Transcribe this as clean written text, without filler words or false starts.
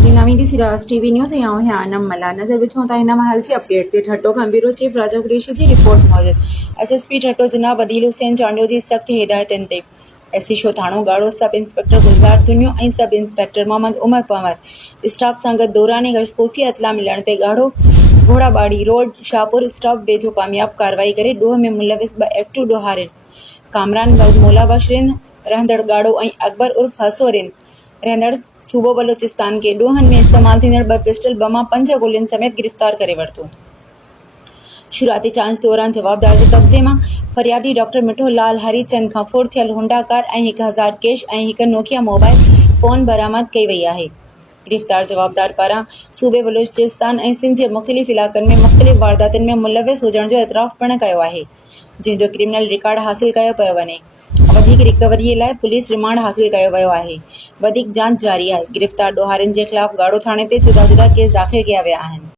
नाज़रीन अमीदी Siraj TV news या है आनम मला नजर विछो ता हिन महल जी अपडेट ते ठट्टो खां ब्यूरो चीफ राजा कुरैशी जी रिपोर्ट मौजूद एसएसपी ठट्टो जनाब अदील हुसैन चांडियो जी सख्त हिदायतन ते एससी शो थाणो गाड़ो सब इंस्पेक्टर गुलजार दुनियो ऐं sub inspector Mohammad Umar Panwar staff सां गॾु दौरान गश्त खुफ़िया इतला मिलण ते गाड़ो घोड़ाबाड़ी रोड शाहपुर स्टॉप वेझो कामयाब कार्रवाई करे ॾोह में मुलविस 2 एक्टिव ॾोहारिन कामरान मोलाबख्श रिन रहंदड़ गाड़ो ऐं अकबर उर्फ हसो रिन रहंदड़ सूबो बलोचिस्तान के ॾोहनि में इस्तेमाल थींदड़ 2 पिस्टल बमा 5 गोलियुनि समेत गिरफ़्तार करे वरितो। शुरूआती जांच दौरान जवाबदार जे कब्ज़े मां फरियादी डॉक्टर मिठो लाल हरीचंद खां फुर थियल हुंडा कार ऐं 1000 कैश ऐं हिकु नोकिया मोबाइल फ़ोन बरामद कई वई आहे। गिरफ़्तार जवाबदार पारां सूबे बलोचिस्तान ऐं सिंध जे मुख़्तलिफ़ इलाक़नि में मुख़्तलिफ़ वारदातुनि में मुलविस हुजण जो एतिराफ़ पिणु कयो आहे, जंहिंजो क्रिमिनल रिकॉर्ड हासिल कयो पियो वञे। वधीक रिकवरीअ लाइ पुलिस रिमांड हासिल कयो वियो आहे। वधीक जांच जारी आहे। गिरफ़्तार ॾोहारियुनि जे ख़िलाफ़ गाड़ो थाणे ते जुदा जुदा केस दाख़िल कया विया आहिनि।